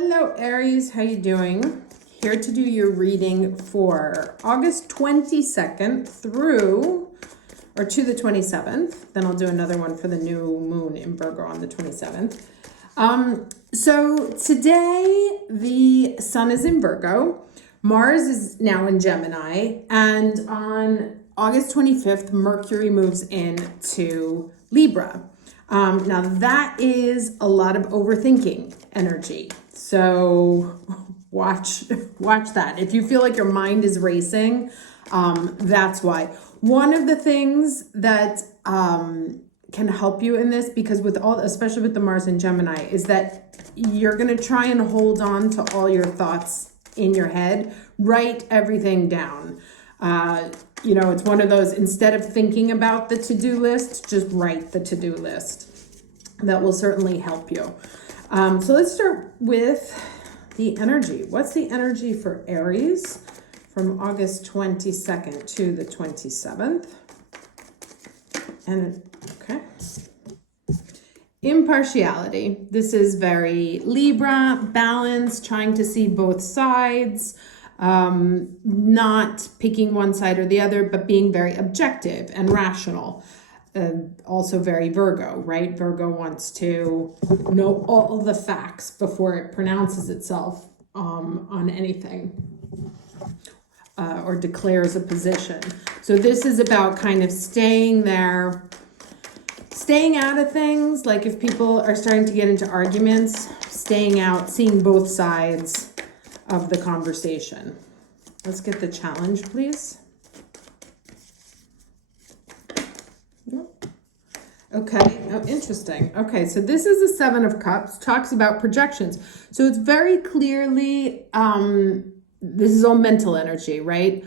Hello Aries, how you doing? Here to do your reading for August 22nd to the 27th. Then I'll do another one for the new moon in Virgo on the 27th. So today the sun is in Virgo, Mars is now in Gemini, and on August 25th, Mercury moves into Libra. Now that is a lot of overthinking energy. So watch that. If you feel like your mind is racing, that's why. One of the things that can help you in this, because especially with the Mars and Gemini, is that you're going to try and hold on to all your thoughts in your head. Write everything down. It's one of those, instead of thinking about the to-do list, just write the to-do list. That will certainly help you. So let's start with the energy. What's the energy for Aries from August 22nd to the 27th? And, okay. Impartiality. This is very Libra, balance, trying to see both sides, not picking one side or the other, but being very objective and rational. Also very Virgo, right? Virgo wants to know all the facts before it pronounces itself on anything or declares a position. So this is about kind of staying there, staying out of things. Like if people are starting to get into arguments, staying out, seeing both sides of the conversation. Let's get the challenge, please. Okay, oh, interesting. Okay, so this is the Seven of Cups, talks about projections. So it's very clearly, this is all mental energy, right?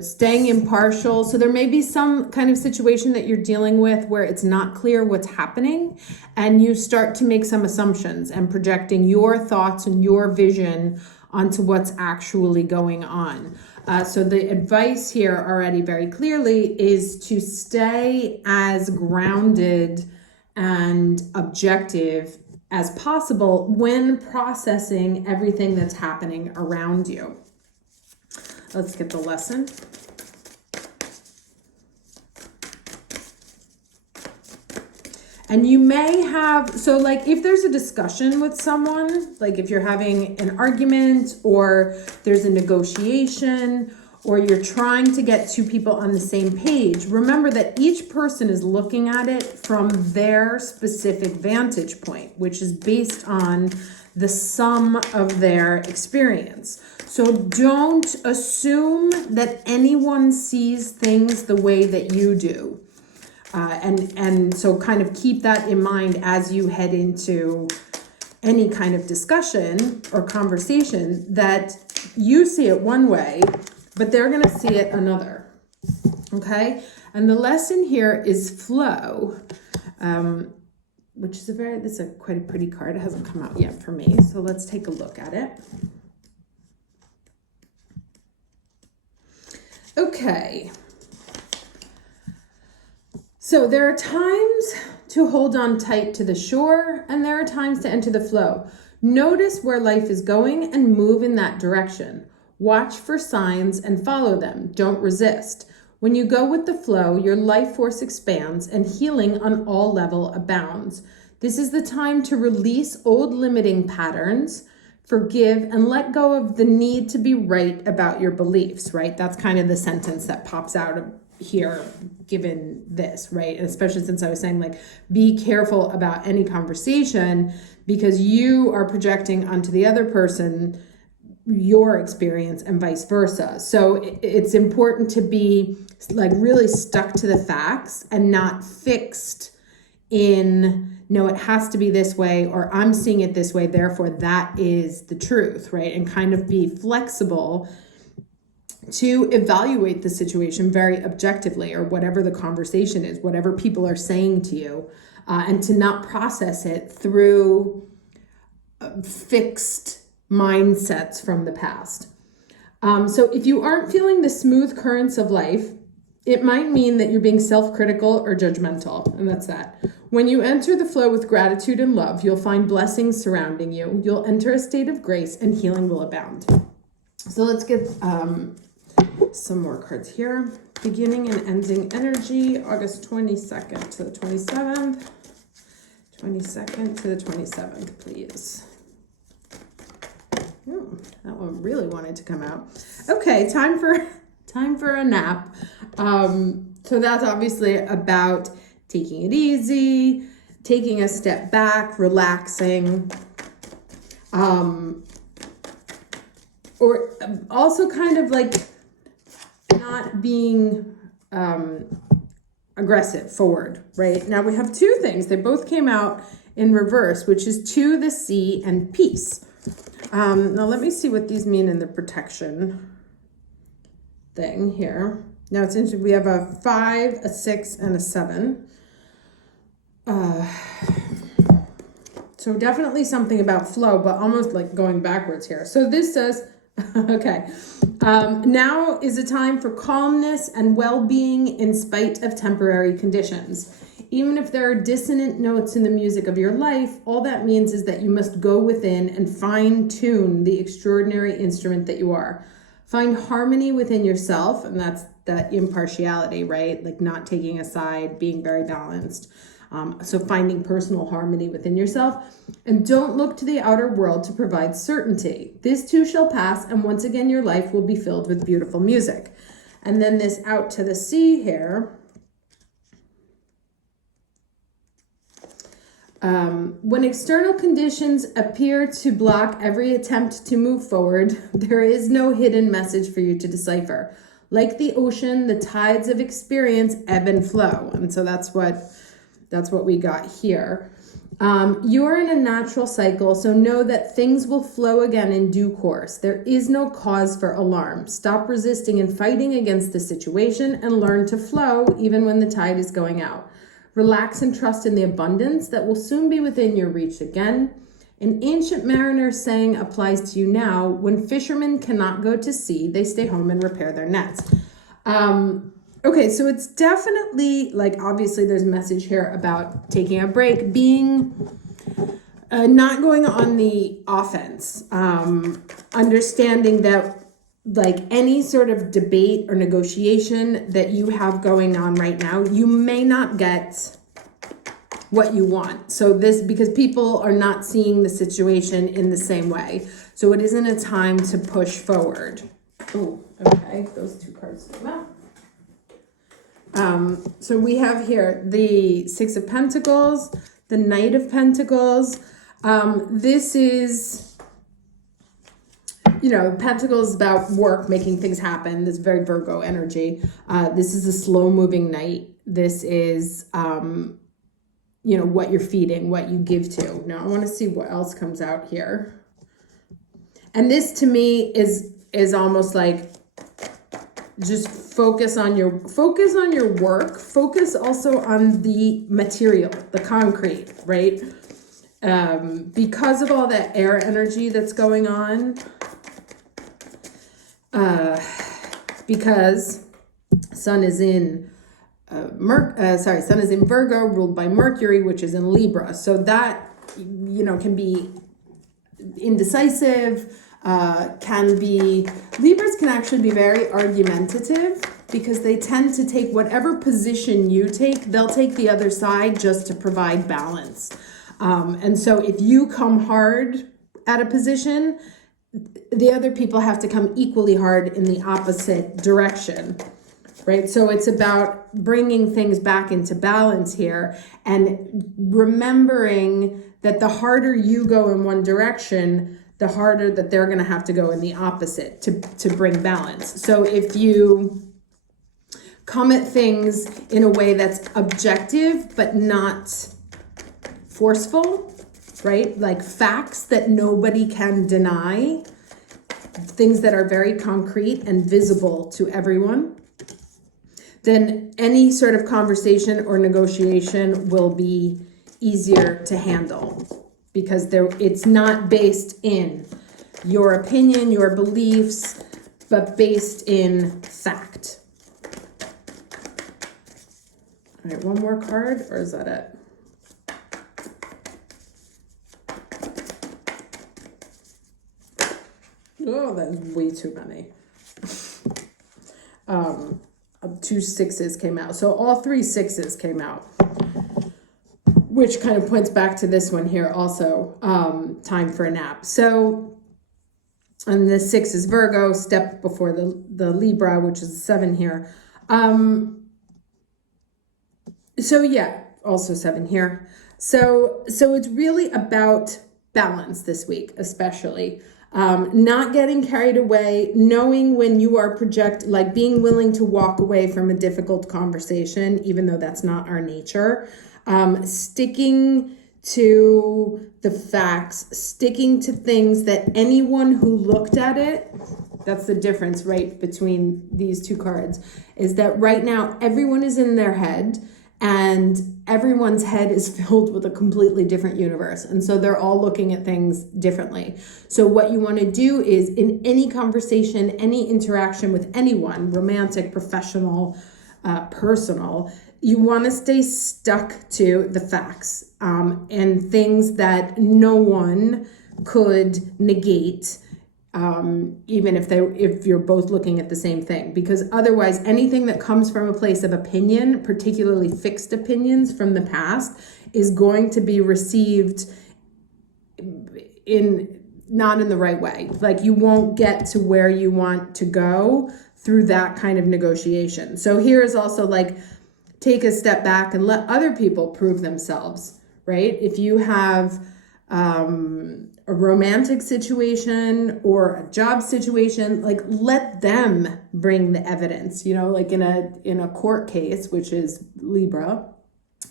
Staying impartial. So there may be some kind of situation that you're dealing with where it's not clear what's happening, and you start to make some assumptions and projecting your thoughts and your vision onto what's actually going on. So the advice here already very clearly is to stay as grounded and objective as possible when processing everything that's happening around you. Let's get the lesson. And you may have, so like if there's a discussion with someone, like if you're having an argument or there's a negotiation or you're trying to get two people on the same page, remember that each person is looking at it from their specific vantage point, which is based on the sum of their experience. So don't assume that anyone sees things the way that you do. And so kind of keep that in mind as you head into any kind of discussion or conversation, that you see it one way, but they're going to see it another. Okay. And the lesson here is flow, which is this is quite a pretty card. It hasn't come out yet for me. So let's take a look at it. Okay. So there are times to hold on tight to the shore, and there are times to enter the flow. Notice where life is going and move in that direction. Watch for signs and follow them. Don't resist. When you go with the flow, your life force expands and healing on all levels abounds. This is the time to release old limiting patterns, forgive, and let go of the need to be right about your beliefs, right? That's kind of the sentence that pops out of here given this, right? And especially since I was saying, like, be careful about any conversation because you are projecting onto the other person your experience and vice versa. So it's important to be like really stuck to the facts and not fixed in, no, it has to be this way, or I'm seeing it this way, therefore that is the truth, right? And kind of be flexible to evaluate the situation very objectively, or whatever the conversation is, whatever people are saying to you, and to not process it through fixed mindsets from the past. So if you aren't feeling the smooth currents of life, it might mean that you're being self-critical or judgmental, and that's that. When you enter the flow with gratitude and love, you'll find blessings surrounding you. You'll enter a state of grace and healing will abound. So let's get some more cards here. Beginning and ending energy, August 22nd to the 27th. 22nd to the 27th, please. Oh, that one really wanted to come out. Okay, time for a nap. So that's obviously about taking it easy, taking a step back, relaxing, or also kind of like not being aggressive forward, right? Now we have two things. They both came out in reverse, which is to the sea and peace. Now let me see what these mean in the protection thing here. Now it's interesting. We have a 5, a 6, and a 7. So definitely something about flow, but almost like going backwards here. So this says, okay, now is a time for calmness and well-being in spite of temporary conditions. Even if there are dissonant notes in the music of your life, all that means is that you must go within and fine-tune the extraordinary instrument that you are. Find harmony within yourself, and that's that impartiality, right? Like not taking a side, being very balanced. So finding personal harmony within yourself, and don't look to the outer world to provide certainty. This too shall pass, and once again your life will be filled with beautiful music. And then this out to the sea here. When external conditions appear to block every attempt to move forward, there is no hidden message for you to decipher. Like the ocean, the tides of experience ebb and flow. And so that's what we got here. You're in a natural cycle, so know that things will flow again in due course. There is no cause for alarm. Stop resisting and fighting against the situation and learn to flow even when the tide is going out. Relax and trust in the abundance that will soon be within your reach again. An ancient mariner saying applies to you now. When fishermen cannot go to sea, they stay home and repair their nets. Okay, so it's definitely, like, obviously there's a message here about taking a break, being, not going on the offense, understanding that, like, any sort of debate or negotiation that you have going on right now, you may not get what you want. So this, because people are not seeing the situation in the same way. So it isn't a time to push forward. Oh, okay, those two cards came out. So we have here the 6 of Pentacles, the Knight of Pentacles. This is, Pentacles about work, making things happen. This is very Virgo energy. This is a slow moving Knight. This is, what you're feeding, what you give to. Now I want to see what else comes out here. And this to me is almost like, just focus on your work, focus also on the material, the concrete, right? Because of all that air energy that's going on, because Sun is in Sun is in Virgo, ruled by Mercury, which is in Libra. So that, can be indecisive, Libras can actually be very argumentative because they tend to take whatever position you take, they'll take the other side just to provide balance. And so if you come hard at a position, the other people have to come equally hard in the opposite direction, right? So it's about bringing things back into balance here and remembering that the harder you go in one direction, the harder that they're going to have to go in the opposite to bring balance. So if you come at things in a way that's objective but not forceful, right? Like facts that nobody can deny, things that are very concrete and visible to everyone, then any sort of conversation or negotiation will be easier to handle. Because it's not based in your opinion, your beliefs, but based in fact. All right, one more card, or is that it? Oh, that's way too many. 2 6s came out. So all 3 6s came out, which kind of points back to this one here also, time for a nap. So, and the 6 is Virgo, step before the Libra, which is 7 here. So yeah, also 7 here. So it's really about balance this week, especially. Not getting carried away, knowing when you are like being willing to walk away from a difficult conversation, even though that's not our nature. Sticking to the facts, sticking to things that anyone who looked at it, that's the difference, right, between these 2 cards, is that right now everyone is in their head, and everyone's head is filled with a completely different universe. And so they're all looking at things differently. So what you want to do is, in any conversation, any interaction with anyone, romantic, professional, personal, you want to stay stuck to the facts, and things that no one could negate, even if you're both looking at the same thing, because otherwise anything that comes from a place of opinion, particularly fixed opinions from the past, is going to be received not in the right way. Like, you won't get to where you want to go through that kind of negotiation. So here is also like, take a step back and let other people prove themselves, right? If you have a romantic situation or a job situation, like, let them bring the evidence, like in a court case, which is Libra,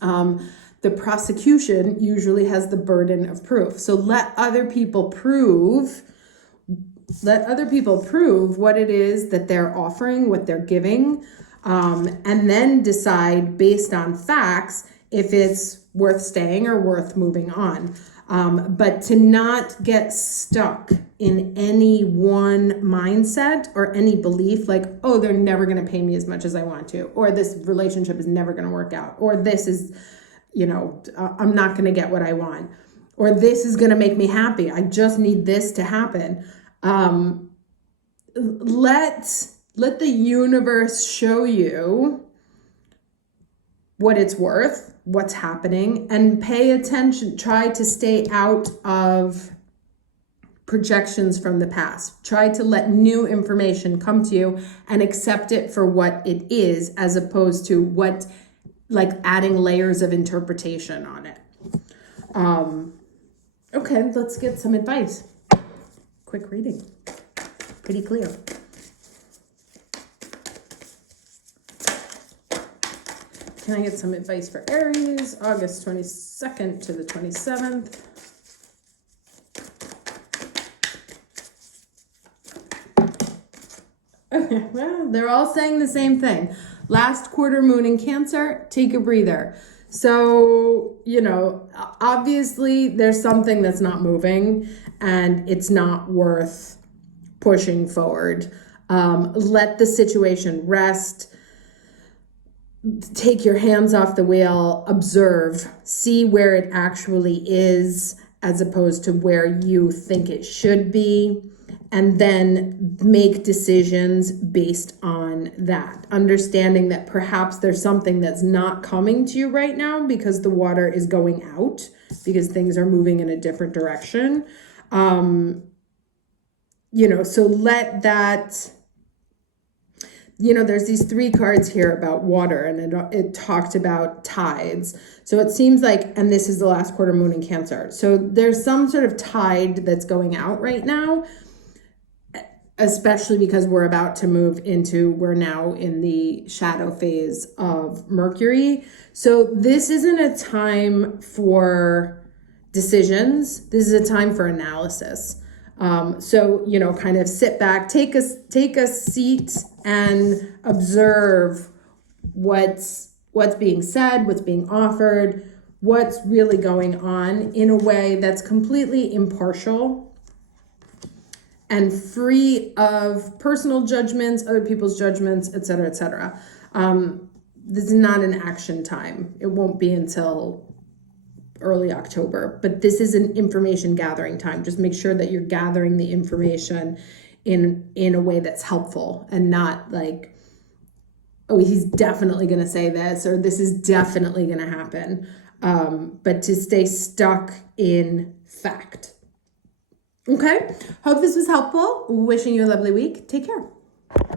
the prosecution usually has the burden of proof. So let other people prove what it is that they're offering, what they're giving, and then decide based on facts if it's worth staying or worth moving on. But to not get stuck in any one mindset or any belief, like, oh, they're never going to pay me as much as I want to, or this relationship is never going to work out, or this is, I'm not going to get what I want, or this is going to make me happy, I just need this to happen. Let the universe show you what it's worth, what's happening, and pay attention. Try to stay out of projections from the past. Try to let new information come to you and accept it for what it is, as opposed to adding layers of interpretation on it. Okay, let's get some advice. Quick reading. Pretty clear. Can I get some advice for Aries, August 22nd to the 27th? Okay, well, they're all saying the same thing. Last quarter moon in Cancer, take a breather. So, obviously there's something that's not moving and it's not worth pushing forward. Let the situation rest. Take your hands off the wheel, observe, see where it actually is as opposed to where you think it should be, and then make decisions based on that. Understanding that perhaps there's something that's not coming to you right now because the water is going out, because things are moving in a different direction. So let that... there's these 3 cards here about water, and it talked about tides. So it seems like, and this is the last quarter moon in Cancer. So there's some sort of tide that's going out right now, especially because we're now in the shadow phase of Mercury. So this isn't a time for decisions. This is a time for analysis. So, kind of sit back, take a seat and observe what's being said, what's being offered, what's really going on in a way that's completely impartial and free of personal judgments, other people's judgments, et cetera, et cetera. this is not an action time. It won't be until early October, but this is an information gathering time. Just make sure that you're gathering the information in a way that's helpful and not like, oh, he's definitely going to say this, or this is definitely going to happen. But to stay stuck in fact. Okay. Hope this was helpful. Wishing you a lovely week. Take care.